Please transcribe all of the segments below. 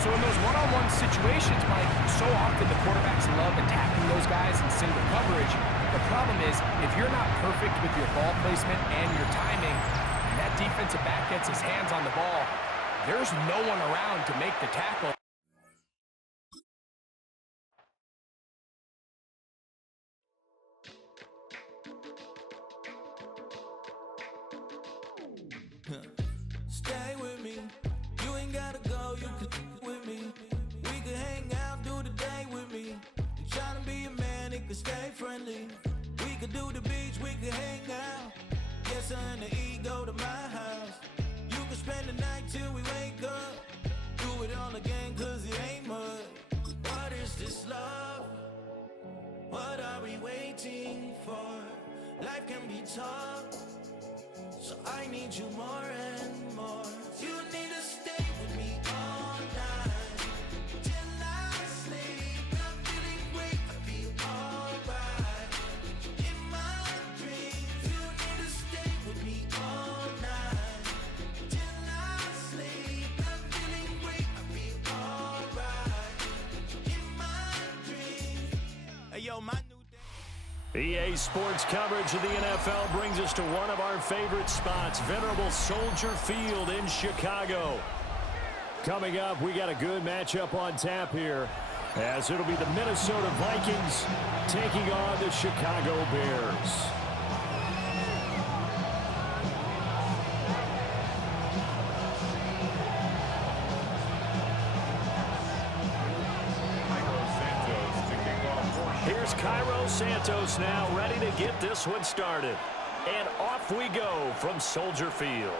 So in those one-on-one situations, Mike, so often the quarterbacks love attacking those guys in single coverage. The problem is, if you're not perfect with your ball placement and your timing, and that defensive back gets his hands on the ball, there's no one around to make the tackle. Stay with me. You ain't gotta go, you can with me. We can hang out, do the day with me. You tryna be a man, it can stay friendly. We could do the beach, we can hang out. Get something to eat, go to my house. You can spend the night till we wake up. Do it all again, cause it ain't much. What is this love? What are we waiting for? Life can be tough, so I need you more and more. You need to stay with me all night till I sleep. I'm feeling great, I feel alright. In my dreams, you need to stay with me all night till I sleep. I'm feeling great, I feel alright. In my dreams. Hey yo, my new EA Sports coverage of the NFL brings us to one of our favorite spots, venerable Soldier Field in Chicago. Coming up, we got a good matchup on tap here, as it'll be the Minnesota Vikings taking on the Chicago Bears. Here's Cairo Santos now ready to get this one started. And off we go from Soldier Field.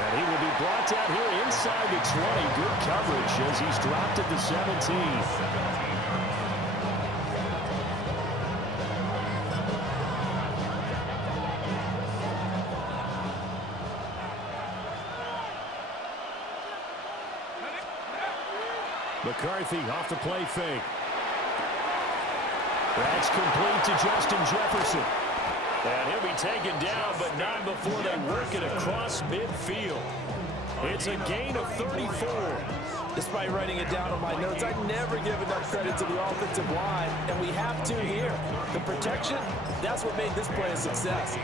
And he will be brought down here inside the 20. Good coverage as he's dropped at the 17. McCarthy off the play fake. That's complete to Justin Jefferson. And he'll be taken down, but not before they work it across midfield. It's a gain of 34. Despite writing it down on my notes, I never give enough credit to the offensive line, and we have to here. The protection, that's what made this play a success.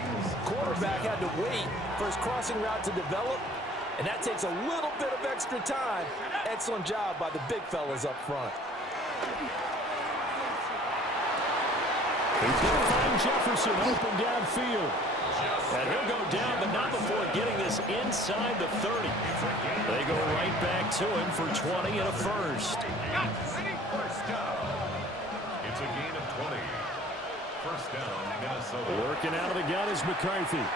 Quarterback had to wait for his crossing route to develop, and that takes a little bit of extra time. Excellent job by the big fellas up front. He's going to find Jefferson open downfield. And he'll go down, but not before getting this inside the 30. They go right back to him for 20 and a first. First down. It's a gain of 20. First down, Minnesota. Working out of the gun is McCarthy.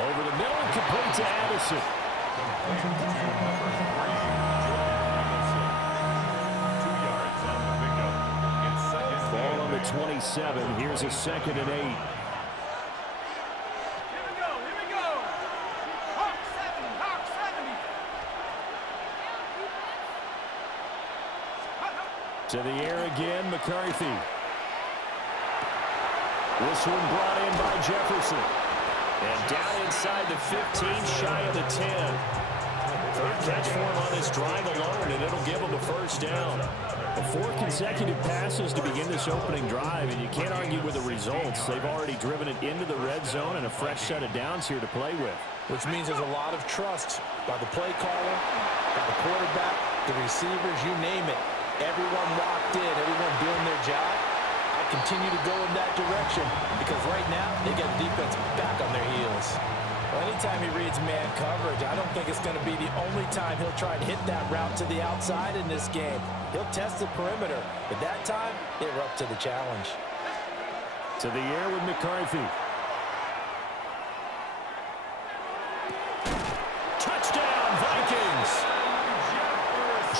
Over the middle and complete to Addison. Ball on the 27. Here's a 2nd and 8. Here we go. Hawk 70. To the air again, McCarthy. This one brought in by Jefferson. And down inside the 15, shy of the 10. Third catch for him on this drive alone, and it'll give him a first down. 4 consecutive passes to begin this opening drive, and you can't argue with the results. They've already driven it into the red zone and a fresh set of downs here to play with. Which means there's a lot of trust by the play caller, by the quarterback, the receivers, you name it. Everyone locked in, everyone doing their job. I continue to go in that direction because right now they get the defense back on their heels. Well, anytime he reads man coverage, I don't think it's going to be the only time he'll try and hit that route to the outside in this game. He'll test the perimeter, but that time they were up to the challenge. To the air with McCarthy. Touchdown, Vikings!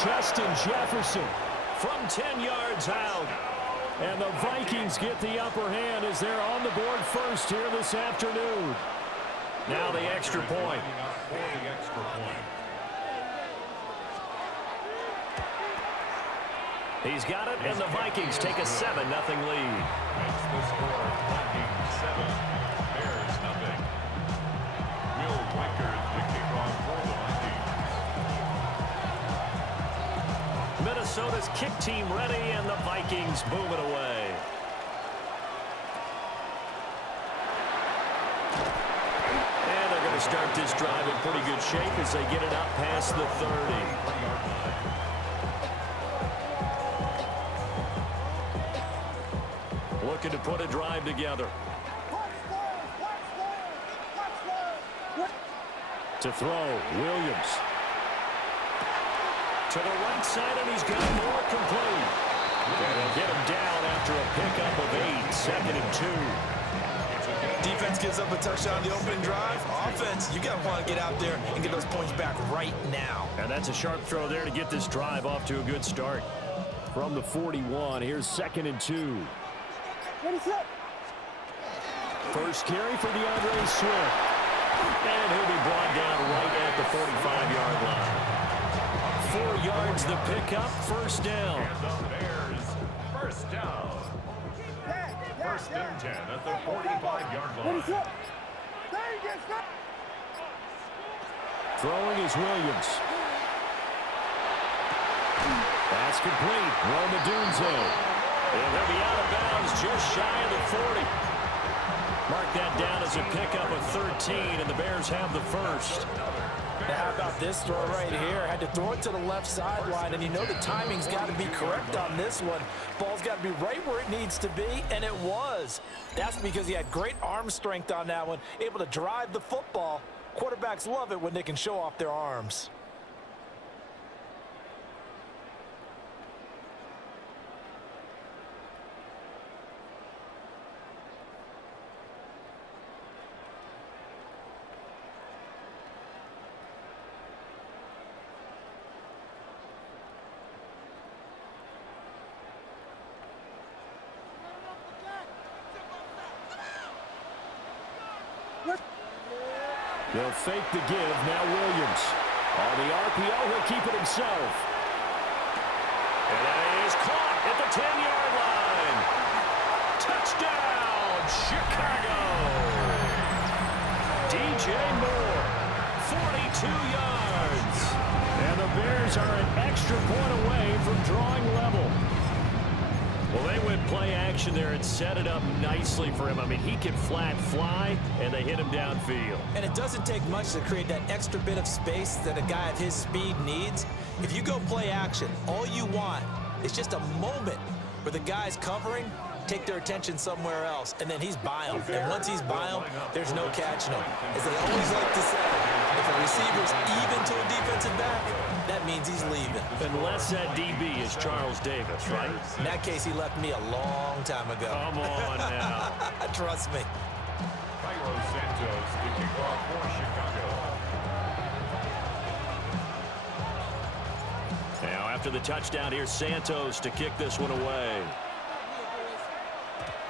Justin Jefferson from 10 yards out. And the Vikings get the upper hand as they're on the board first here this afternoon. Now the extra point. He's got it, and the Vikings take a 7-0 lead. That's the score. Vikings 7, Bears 0. Will Wickers the kickoff for the Vikings. Minnesota's kick team ready, and the Vikings boom it away. And they're going to start this drive in pretty good shape as they get it up past the 30. Looking to put a drive together. To throw, Williams. To the right side, and he's got more complete. And they'll get him down after a pickup of 8, 2nd and 2. Defense gives up a touchdown on the opening drive. Offense, you got to want to get out there and get those points back right now. And that's a sharp throw there to get this drive off to a good start. From the 41, here's 2nd and 2. First carry for DeAndre Swift. And he'll be brought down right at the 45-yard line. 4 yards the pickup, first down. And the Bears, first down. First and 10 at the 45-yard line. Throwing is Williams. That's complete. Romadunzo. And he'll be out of bounds just shy of the 40. Mark that down as a pickup of 13, and the Bears have the first. Now, how about this throw right here? Had to throw it to the left sideline, and you know the timing's got to be correct on this one. Ball's got to be right where it needs to be, and it was. That's because he had great arm strength on that one, able to drive the football. Quarterbacks love it when they can show off their arms. They'll fake the give. Now Williams. On the RPO, he'll keep it himself. And that is caught at the 10-yard line. Touchdown, Chicago. DJ Moore, 42 yards. And the Bears are an extra point away from drawing level. Well, they went play action there and set it up nicely for him. I mean, he can flat fly, and they hit him downfield. And it doesn't take much to create that extra bit of space that a guy of his speed needs. If you go play action, all you want is just a moment where the guys covering take their attention somewhere else, and then he's by him. And once he's by him, there's no catching him. As they always like to say, if a receiver's even to a defensive back, that means he's leaving. Unless that DB is Charles Davis, right? In that case, he left me a long time ago. Come on now. Trust me. Cairo Santos to kick off for Chicago. Now, after the touchdown, here's Santos to kick this one away.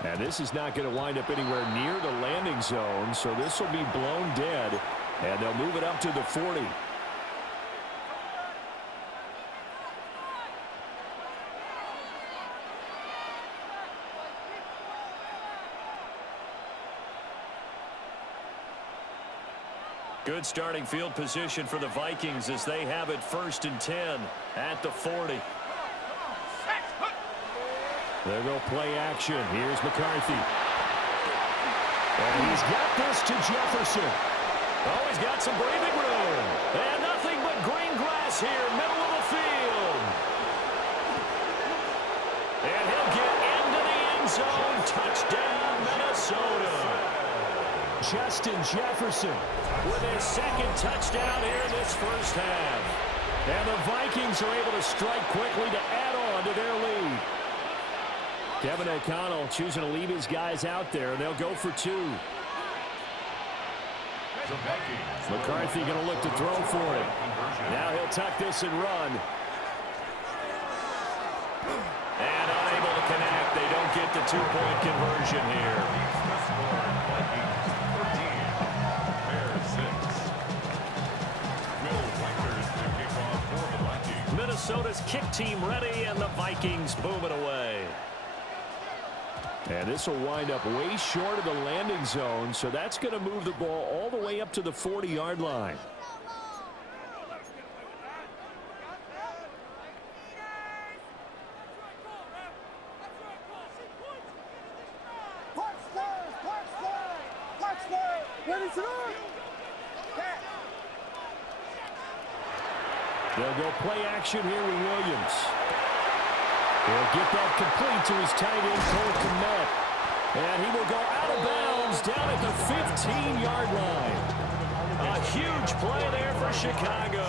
And this is not going to wind up anywhere near the landing zone, so this will be blown dead, and they'll move it up to the 40. Good starting field position for the Vikings as they have it 1st and 10 at the 40. They'll go play action. Here's McCarthy. And he's got this to Jefferson. Oh, he's got some breathing room. And nothing but green grass here, middle of the field. And he'll get into the end zone. Touchdown, Minnesota. Justin Jefferson with his 2nd touchdown here in this first half. And the Vikings are able to strike quickly to add on to their lead. Kevin O'Connell choosing to leave his guys out there, and they'll go for 2. McCarthy going to look to throw for it. Now he'll tuck this and run. And unable to connect. They don't get the 2-point conversion here. Minnesota's kick team ready, and the Vikings boom it away. And this will wind up way short of the landing zone, so that's going to move the ball all the way up to the 40-yard line. They'll go play action here with Williams. He'll get that complete to his tight end, Cole Kmet. And he will go out of bounds down at the 15-yard line. A huge play there for Chicago.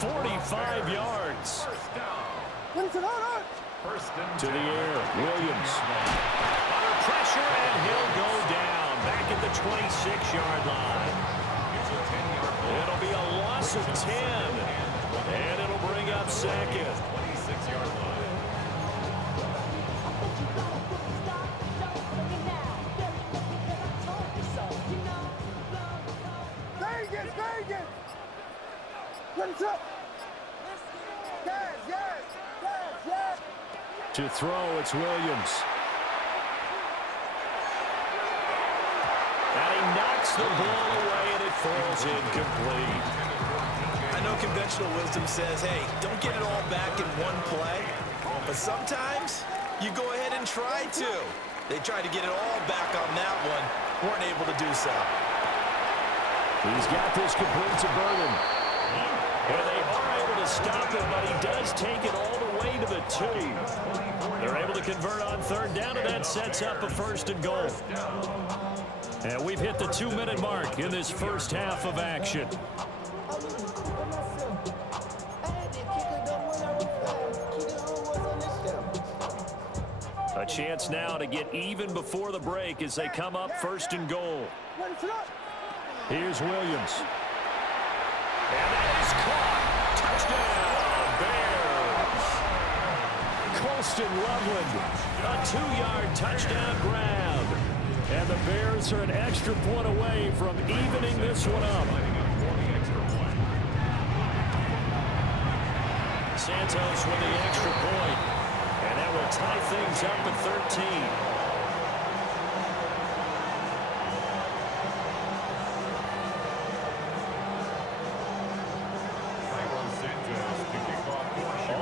45 yards. To the air, Williams. Under pressure, and he'll go down back at the 26-yard line. It'll be a loss of 10. And it'll bring up second. 26-yard line. To throw, it's Williams. And he knocks the ball away, and it falls incomplete. I know conventional wisdom says, hey, don't get it all back in one play. But sometimes you go ahead and try to. They tried to get it all back on that one. Weren't able to do so. He's got this complete to Burden. And they are able to stop him, but he does take it all the way to the 2. They're able to convert on third down, and that sets up a 1st and goal. And we've hit the 2-minute mark in this first half of action. A chance now to get even before the break as they come up 1st and goal. Here's Williams. And that is caught. Touchdown, Bears. Colston Loveland, a 2-yard touchdown grab. And the Bears are an extra point away from evening this one up. Santos with the extra point. And that will tie things up at 13.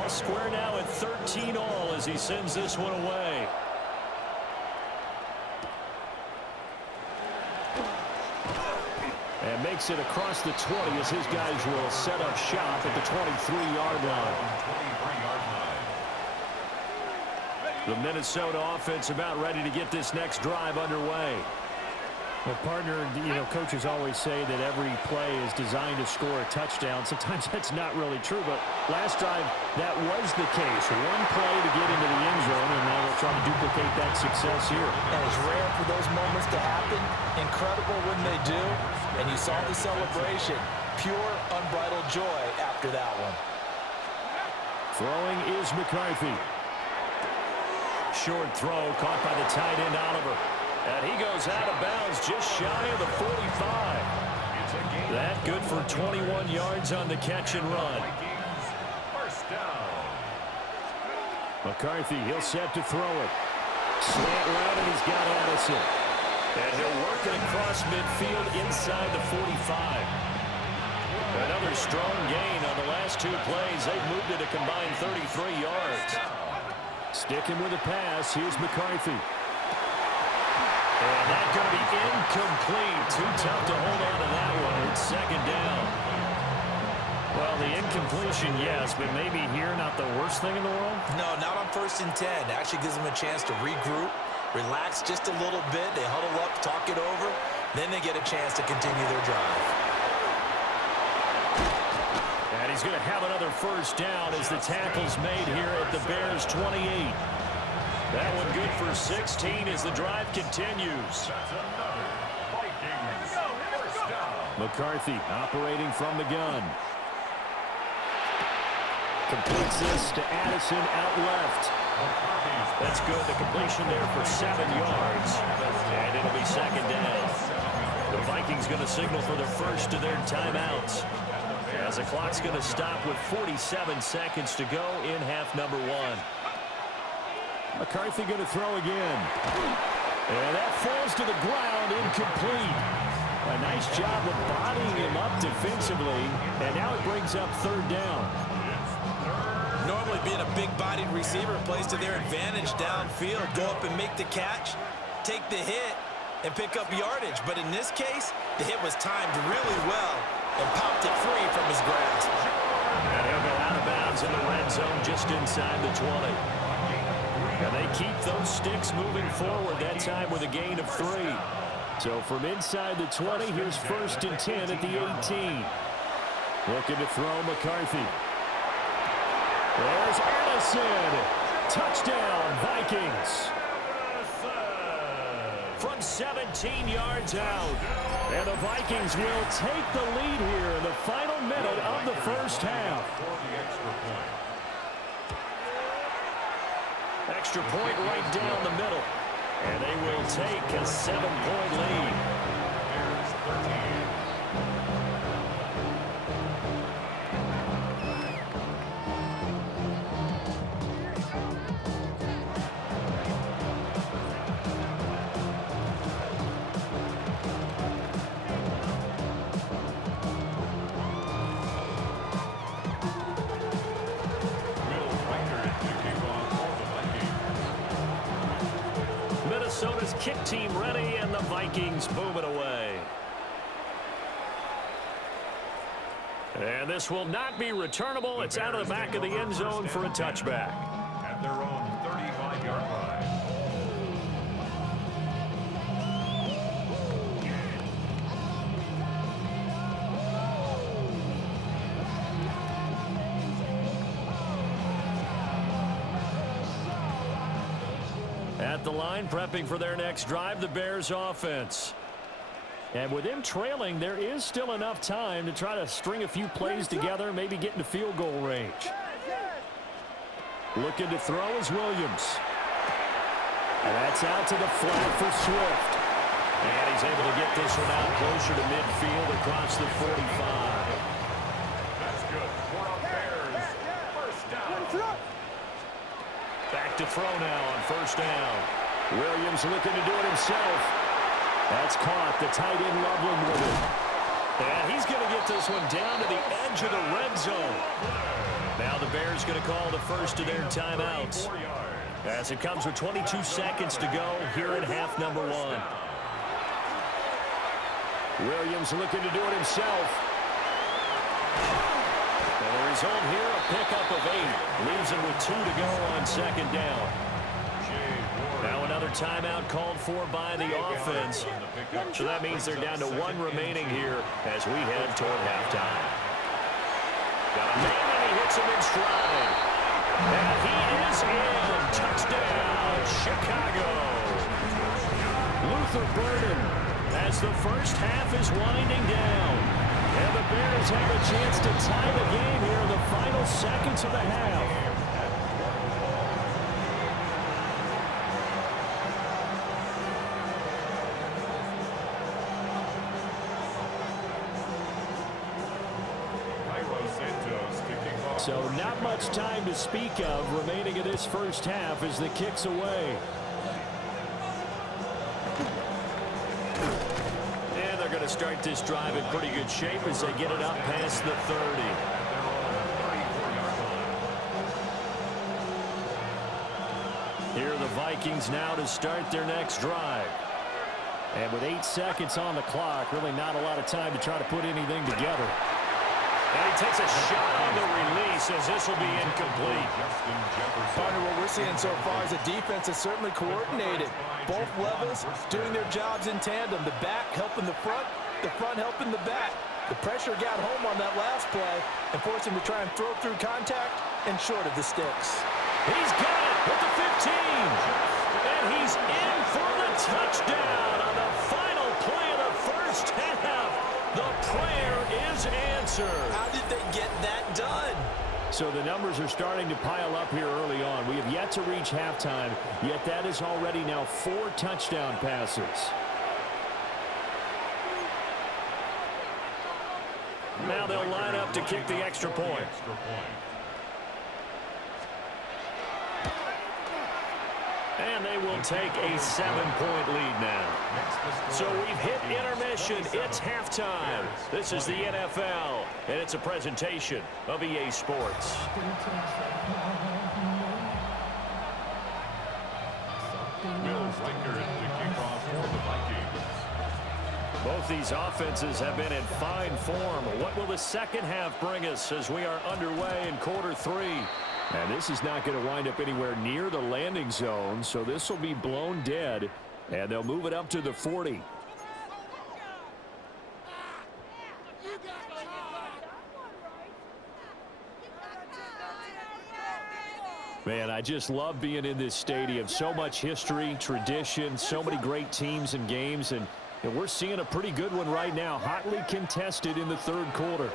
Square now at 13 all as he sends this one away. And makes it across the 20 as his guys will set up shop at the 23-yard line. The Minnesota offense about ready to get this next drive underway. Well, partner, coaches always say that every play is designed to score a touchdown. Sometimes that's not really true, but last drive, that was the case. One play to get into the end zone, and now they'll try to duplicate that success here. And it's rare for those moments to happen. Incredible when they do. And you saw the celebration. Pure, unbridled joy after that one. Throwing is McCarthy. Short throw caught by the tight end Oliver. And he goes out of bounds just shy of the 45. That good for 21 yards on the catch and run. First down. McCarthy, he'll set to throw it. Slant route, and he's got Addison. And he'll work it across midfield inside the 45. Another strong gain on the last 2 plays. They've moved it a combined 33 yards. Sticking with the pass, here's McCarthy. And that's going to be incomplete. Too tough to hold on to that one. It's 2nd down. Well, the incompletion, yes, but maybe here not the worst thing in the world? No, not on 1st and 10. Actually gives them a chance to regroup, relax just a little bit. They huddle up, talk it over. Then they get a chance to continue their drive. And he's going to have another 1st down as the tackle's made here at the Bears' 28. That one good for 16 as the drive continues. McCarthy operating from the gun. Completes this to Addison out left. That's good. The completion there for 7 yards. And it'll be 2nd down. The Vikings going to signal for the first of their timeouts, as the clock's going to stop with 47 seconds to go in half number 1. McCarthy going to throw again. And that falls to the ground, incomplete. A nice job of bodying him up defensively, and now it brings up 3rd down. Normally being a big-bodied receiver plays to their advantage downfield. Go up and make the catch, take the hit, and pick up yardage. But in this case, the hit was timed really well and popped it free from his grasp. And he'll go out of bounds in the red zone just inside the 20. And they keep those sticks moving forward, that time with a gain of 3. So from inside the 20, here's 1st and 10 at the 18. Looking to throw McCarthy. There's Allison. Touchdown, Vikings. From 17 yards out. And the Vikings will take the lead here in the final minute of the first half. Extra point right down the middle. And they will take a 7-point lead. Bears 13. Minnesota's kick team ready, and the Vikings boom it away. And this will not be returnable. It's out of the back of the end zone for a touchback. At their own 35-yard line. At the line, prepping for their next drive, the Bears offense. And with them trailing, there is still enough time to try to string a few plays together, maybe get into field goal range. Looking to throw is Williams. And that's out to the flat for Swift. And he's able to get this one out closer to midfield across the 45. That's good. For the Bears. First down. Back to throw now on first down. Williams looking to do it himself. That's caught. The tight end Loveland with it. And he's going to get this one down to the edge of the red zone. Now the Bears going to call the first of their timeouts. As it comes with 22 seconds to go here in half number 1. Williams looking to do it himself. And the result here, a pickup of 8. Leaves him with 2 to go on second down. Now another timeout called for by the offense. So that means they're down to 1 remaining here as we head toward halftime. Got a man and he hits him in stride. And he is in. Touchdown, Chicago. Luther Burden as the first half is winding down. And the Bears have a chance to tie the game here in the final seconds of the half. So not much time to speak of remaining in this first half as the kick's away. And they're going to start this drive in pretty good shape as they get it up past the 30. Here are the Vikings now to start their next drive. And with 8 seconds on the clock, really not a lot of time to try to put anything together. And he takes a shot on the release as this will be incomplete. Partner, what we're seeing so far is the defense is certainly coordinated. Both levels doing their jobs in tandem. The back helping the front helping the back. The pressure got home on that last play and forced him to try and throw through contact and short of the sticks. He's got it with the 15. And he's in for the touchdown on the final play of the first half. The prayer is answered. How did they get that done? So the numbers are starting to pile up here early on. We have yet to reach halftime, yet that is already now 4 touchdown passes. Now they'll line up to kick the extra point. And they will take a 7-point lead now. So we've hit intermission. It's halftime. This is the NFL, and it's a presentation of EA Sports. Will Reichert to kick off for the Vikings. Both these offenses have been in fine form. What will the second half bring us as we are underway in quarter three? And this is not going to wind up anywhere near the landing zone, so this will be blown dead, and they'll move it up to the 40. Man, I just love being in this stadium. So much history, tradition, so many great teams and games, and we're seeing a pretty good one right now, hotly contested in the third quarter.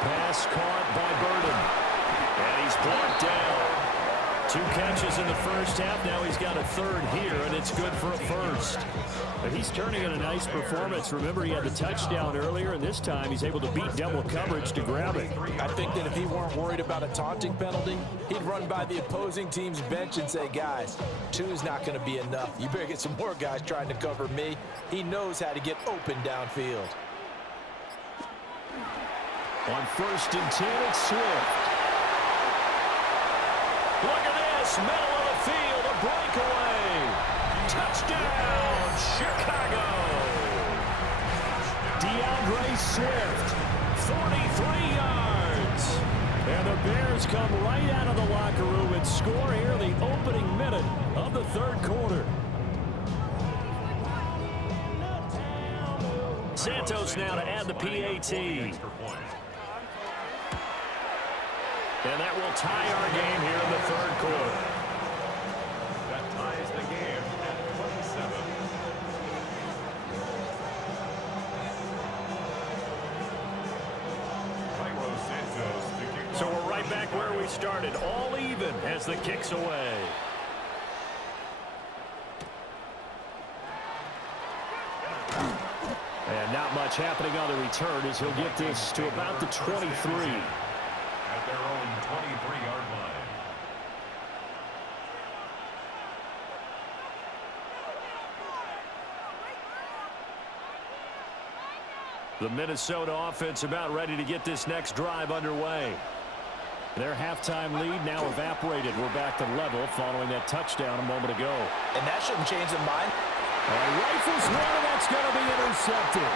Pass caught by Burden, and he's brought down. 2 catches in the first half. Now he's got a third here, and it's good for a first. But he's turning in a nice performance. Remember, he had the touchdown earlier, and this time he's able to beat double coverage to grab it. I think that if he weren't worried about a taunting penalty, he'd run by the opposing team's bench and say, guys, 2's not going to be enough. You better get some more guys trying to cover me. He knows how to get open downfield. On 1st and 10, it's Swift. Look at this, middle of the field, a breakaway. Touchdown, Chicago. DeAndre Swift, 43 yards. And the Bears come right out of the locker room and score here the opening minute of the third quarter. Santos now to add the PAT. And that will tie our game here in the third quarter. That ties the game at 27. Cairo Santos to kick So off. we're right back where we started, all even as the kick's away. And not much happening on the return as he'll get this to about the 23. At their own 23-yard line. The Minnesota offense about ready to get this next drive underway. Their halftime lead now evaporated. We're back to level following that touchdown a moment ago. And that shouldn't change their mind. Rifles one, and that's going to be intercepted.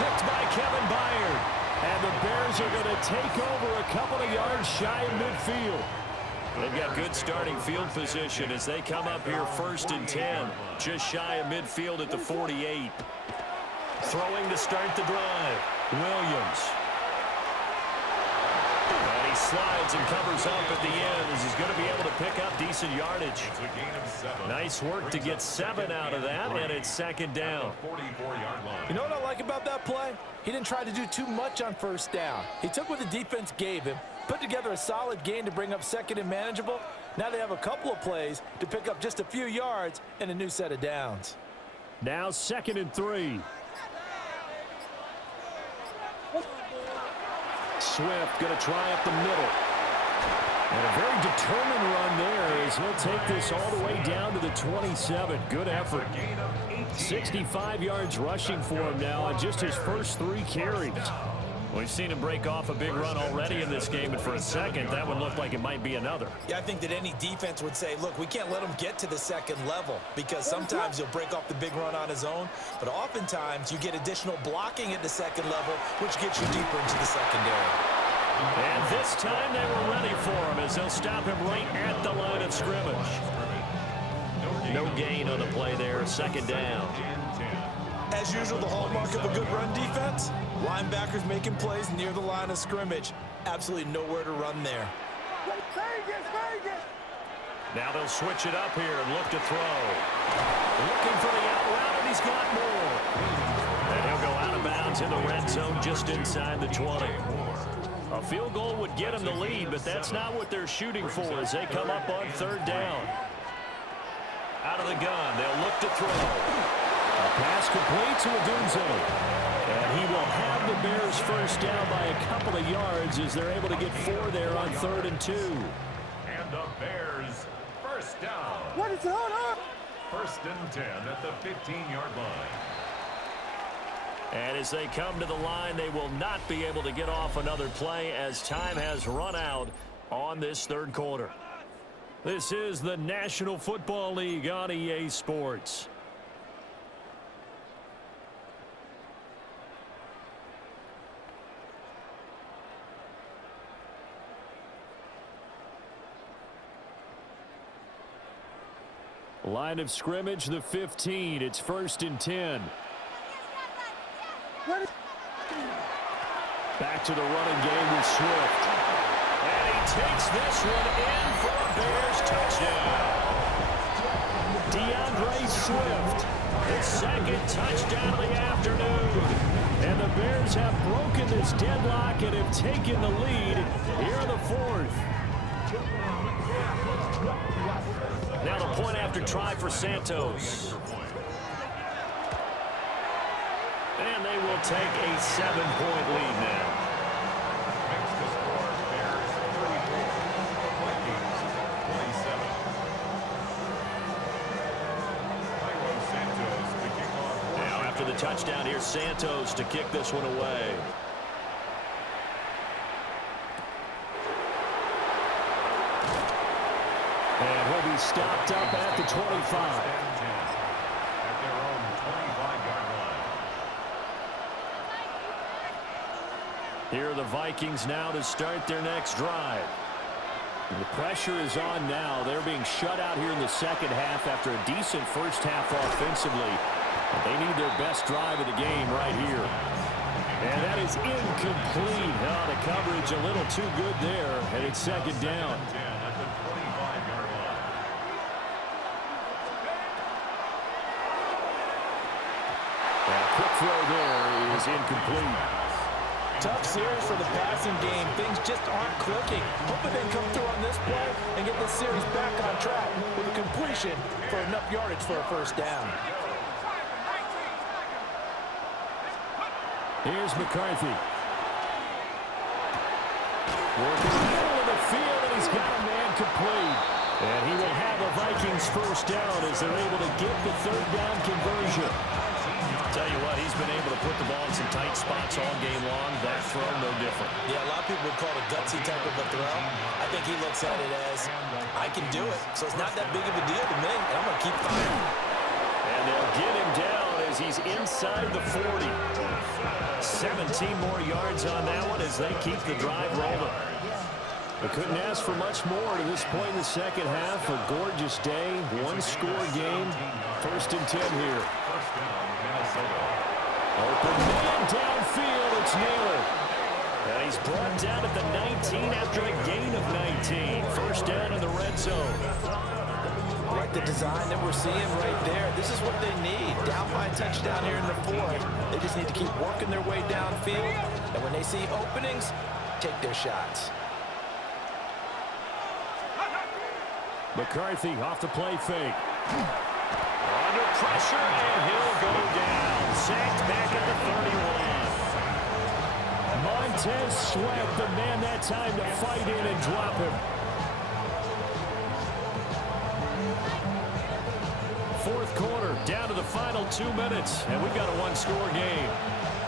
Picked by Kevin Byard. And the Bears are going to take over a couple of yards shy of midfield. They've got good starting field position as they come up here 1st and 10. Just shy of midfield at the 48. Throwing to start the drive. Williams. And he slides and covers up at the end as he's going to be able to pick up decent yardage. It's a gain of 7. Nice work to get 7 out of that, and it's 2nd down. 44-yard line. You know what I like about that play? He didn't try to do too much on 1st down. He took what the defense gave him, put together a solid gain to bring up 2nd and manageable. Now they have a couple of plays to pick up just a few yards and a new set of downs. Now 2nd and 3. Swift going to try up the middle. And a very determined run there as he'll take this all the way down to the 27. Good effort. 65 yards rushing for him now on just his first 3 carries. We've seen him break off a big run already in this game, and for a second, that one looked like it might be another. Yeah, I think that any defense would say, look, we can't let him get to the 2nd level because sometimes he'll break off the big run on his own, but oftentimes you get additional blocking at the 2nd level, which gets you deeper into the secondary. And this time they were ready for him as they'll stop him right at the line of scrimmage. No gain on the play there, 2nd down. As usual, the hallmark of a good run defense, linebackers making plays near the line of scrimmage. Absolutely nowhere to run there. Now they'll switch it up here and look to throw. Looking for the out route, and he's got more. And he'll go out of bounds in the red zone just inside the 20. A field goal would get him the lead, but that's not what they're shooting for as they come up on 3rd down. Out of the gun, they'll look to throw. A pass complete to Odunze. And he will have the Bears 1st down by a couple of yards as they're able to get 4 there on 3rd and 2. And the Bears 1st down. What is on up? 1st and 10 at the 15-yard line. And as they come to the line, they will not be able to get off another play as time has run out on this 3rd quarter. This is the National Football League on EA Sports. Line of scrimmage, the 15. It's 1st and 10. Back to the running game with Swift. And he takes this one in for a Bears touchdown. DeAndre Swift, his second touchdown of the afternoon. And the Bears have broken this deadlock and have taken the lead here in the 4th. Now the point after try for Santos. And they will take a 7-point lead now. Makes the score Bears 34, Vikings 27. Cairo Santos to kick off. Now after the touchdown, here's Santos to kick this one away. And he'll be stopped up at the 25. At their own 25-yard line. Here are the Vikings now to start their next drive. The pressure is on now. They're being shut out here in the second half after a decent first half offensively. But they need their best drive of the game right here. And that is incomplete. Oh, the coverage a little too good there, and it's second down. At the 25-yard line. And a quick throw there is incomplete. Tough series for the passing game. Things just aren't clicking. Hoping they come through on this play and get this series back on track with a completion for enough yardage for a first down. Here's McCarthy. Working in the middle of the field, and he's got a man complete. And he will have a Vikings first down as they're able to get the third down conversion. Tell you what, he's been able to put the ball in some tight spots all game long. That throw, no different. Yeah, a lot of people would call it a gutsy type of a throw. I think he looks at it as, I can do it, so it's not that big of a deal to me, and I'm going to keep firing. And they'll get him down as he's inside the 40. 17 more yards on that one as they keep the drive rolling. They couldn't ask for much more to this point in the second half. A gorgeous day, one-score game. 1st and 10 here. First down, Minnesota. Open man downfield, it's Naylor. And he's brought down at the 19 after a gain of 19. First down in the red zone. I like the design that we're seeing right there. This is what they need. Down by a touchdown here in the 4th. They just need to keep working their way downfield. And when they see openings, take their shots. McCarthy off the play fake. Under pressure, and he'll go down. Sacked back at the 31. Montez Sweat, the man that time to fight in and drop him. 4th quarter, down to the final 2 minutes, and we've got a one-score game.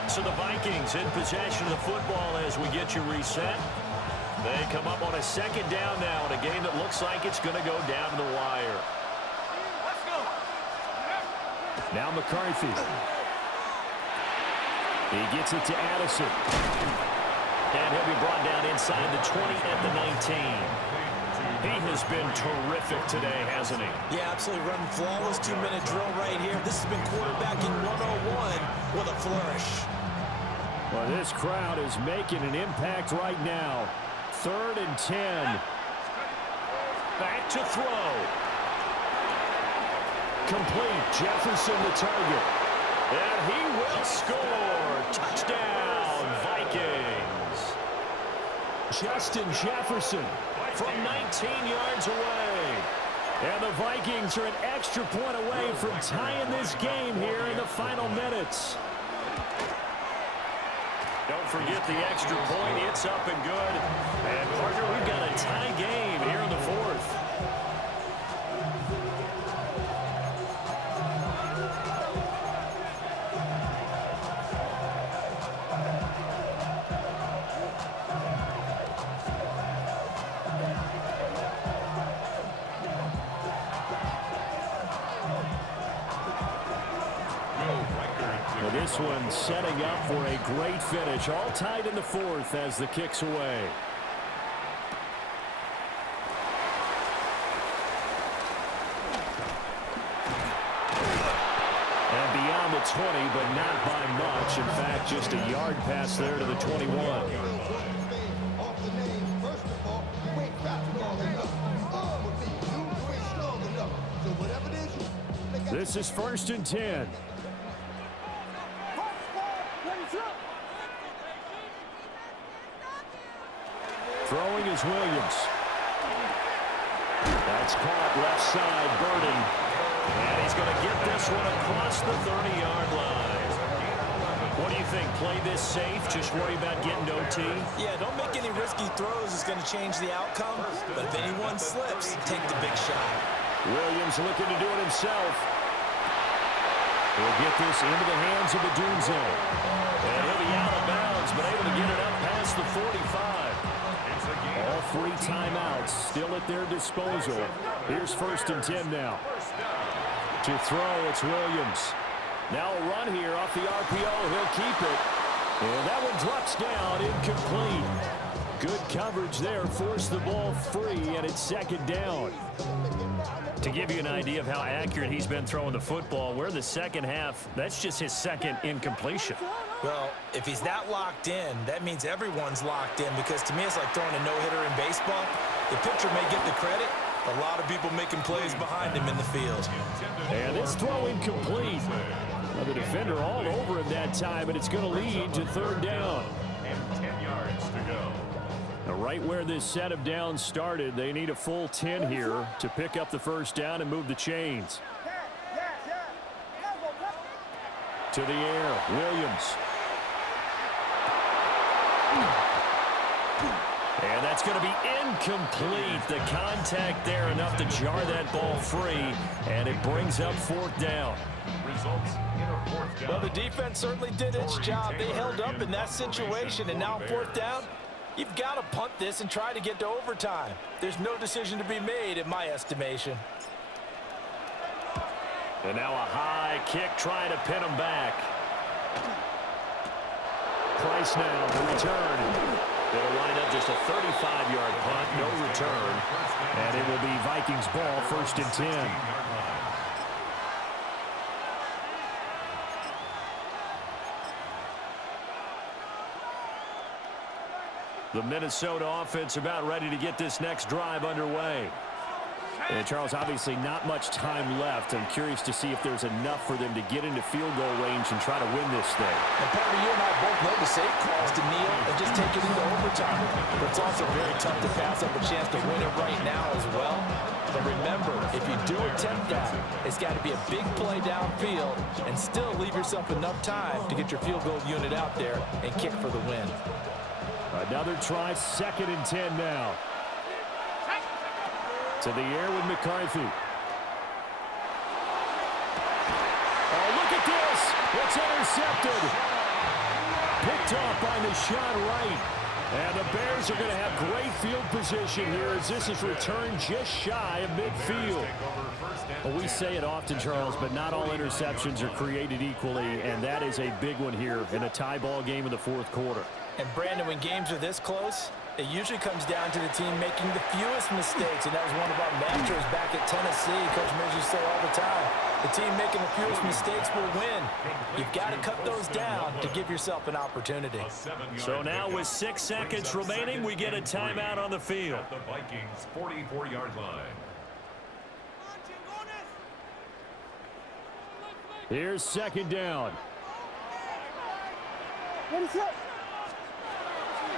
So the Vikings in possession of the football as we get you reset. They come up on a second down now in a game that looks like it's going to go down to the wire. Let's go. Now McCarthy. He gets it to Addison. And he'll be brought down inside the 20 at the 19. He has been terrific today, hasn't he? Yeah, absolutely running flawless 2-minute drill right here. This has been quarterbacking 101 with a flourish. Well, this crowd is making an impact right now. 3rd and 10. Back to throw. Complete. Jefferson the target. And he will score. Touchdown, Vikings. Justin Jefferson from 19 yards away. And the Vikings are an extra point away from tying this game here in the final minutes. Don't forget the extra point. It's up and good. And, partner, we've got a tie game here in the 4th. Well, this one setting up for a great finish. All tied in the fourth as the kick's away. And beyond the 20, but not by much. In fact, just a yard pass there to the 21. This is 1st and 10. Throwing is Williams. That's caught left side, Burden. And he's going to get this one across the 30-yard line. What do you think? Play this safe? Just worry about getting to OT? Yeah, don't make any risky throws. It's going to change the outcome. But if anyone slips, take the big shot. Williams looking to do it himself. He'll get this into the hands of the Doom Zone. And he'll be out of bounds, but able to get it up past the 45. All 3 timeouts still at their disposal. Here's 1st and 10 now. To throw, it's Williams. Now a run here off the RPO. He'll keep it. And that one drops down, incomplete. Good coverage there. Forced the ball free, and it's 2nd down. To give you an idea of how accurate he's been throwing the football, we're in the second half. That's just his 2nd incompletion. Well, if he's that locked in, that means everyone's locked in, because to me it's like throwing a no-hitter in baseball. The pitcher may get the credit. A lot of people making plays behind him in the field. And this throw incomplete. Well, the defender all over him that time, and it's going to lead to 3rd down. And 10 yards to go. Now, right where this set of downs started, they need a full 10 here to pick up the 1st down and move the chains. To the air, Williams. And that's going to be incomplete. The contact there enough to jar that ball free, and it brings up 4th down. Results in a 4th down. Well, the defense certainly did its job. They held up in that situation, and now 4th down, you've got to punt this and try to get to overtime. There's no decision to be made in my estimation. And now a high kick trying to pin him back. Price now, the return. It'll wind up just a 35-yard punt, no return. And it will be Vikings ball, 1st and 10. The Minnesota offense about ready to get this next drive underway. And Charles, obviously not much time left. I'm curious to see if there's enough for them to get into field goal range and try to win this thing. And Parker, you and I both know the safe calls to kneel and just take it into overtime. But it's also very tough to pass up a chance to win it right now as well. But remember, if you do attempt that, it's got to be a big play downfield and still leave yourself enough time to get your field goal unit out there and kick for the win. Another try, 2nd and 10 now. To the air with McCarthy. Oh, look at this. It's intercepted. Picked off by Nashon Wright. And the Bears are going to have great field position here as this is returned just shy of midfield. Well, we say it often, Charles, but not all interceptions are created equally, and that is a big one here in a tie ball game in the 4th quarter. And Brandon, when games are this close, it usually comes down to the team making the fewest mistakes, and that was one of our mantras back at Tennessee. Coach Mears used to say all the time, the team making the fewest mistakes will win. You've got to cut those down to give yourself an opportunity. So now with 6 seconds remaining, we get a timeout on the field. At the Vikings' 44-yard line. Here's 2nd down.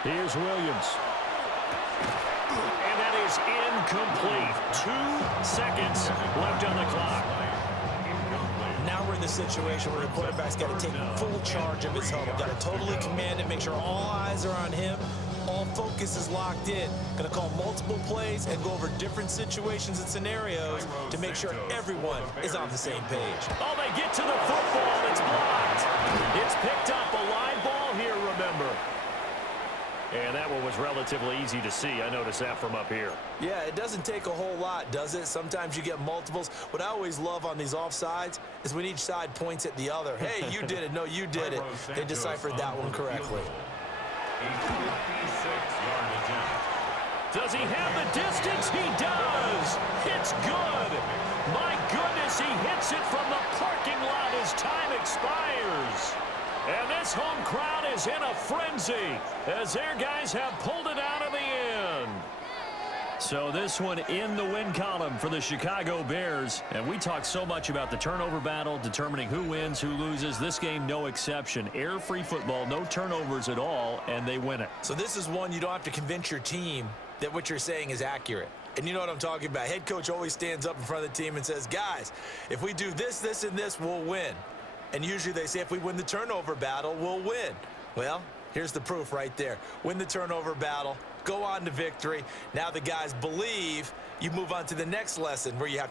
Here's Williams. And that is incomplete. 2 seconds left on the clock. Now we're in the situation where the quarterback's got to take full charge of his huddle. Got to totally command it, make sure all eyes are on him. All focus is locked in. Going to call multiple plays and go over different situations and scenarios to make sure everyone is on the same page. Oh, they get to the football. It's blocked. It's picked up. A live ball here, remember. And that one was was relatively easy to see. I noticed that from up here. Yeah, it doesn't take a whole lot, does it? Sometimes you get multiples. What I always love on these offsides is when each side points at the other. Hey, you did it. No, you did it. They deciphered that one correctly. A 56-yard attempt. Does he have the distance? He does. It's good. My goodness, he hits it from the parking lot as time expires. And this home crowd is in a frenzy as their guys have pulled it out of the end. So this one in the win column for the Chicago Bears. And we talk so much about the turnover battle, determining who wins, who loses. This game, no exception. Air-free football, no turnovers at all, and they win it. So this is one you don't have to convince your team that what you're saying is accurate. And you know what I'm talking about. Head coach always stands up in front of the team and says, guys, if we do this, this, and this, we'll win. And usually they say if we win the turnover battle, we'll win. Well, here's the proof right there. Win the turnover battle, go on to victory. Now the guys believe. You move on to the next lesson where you have to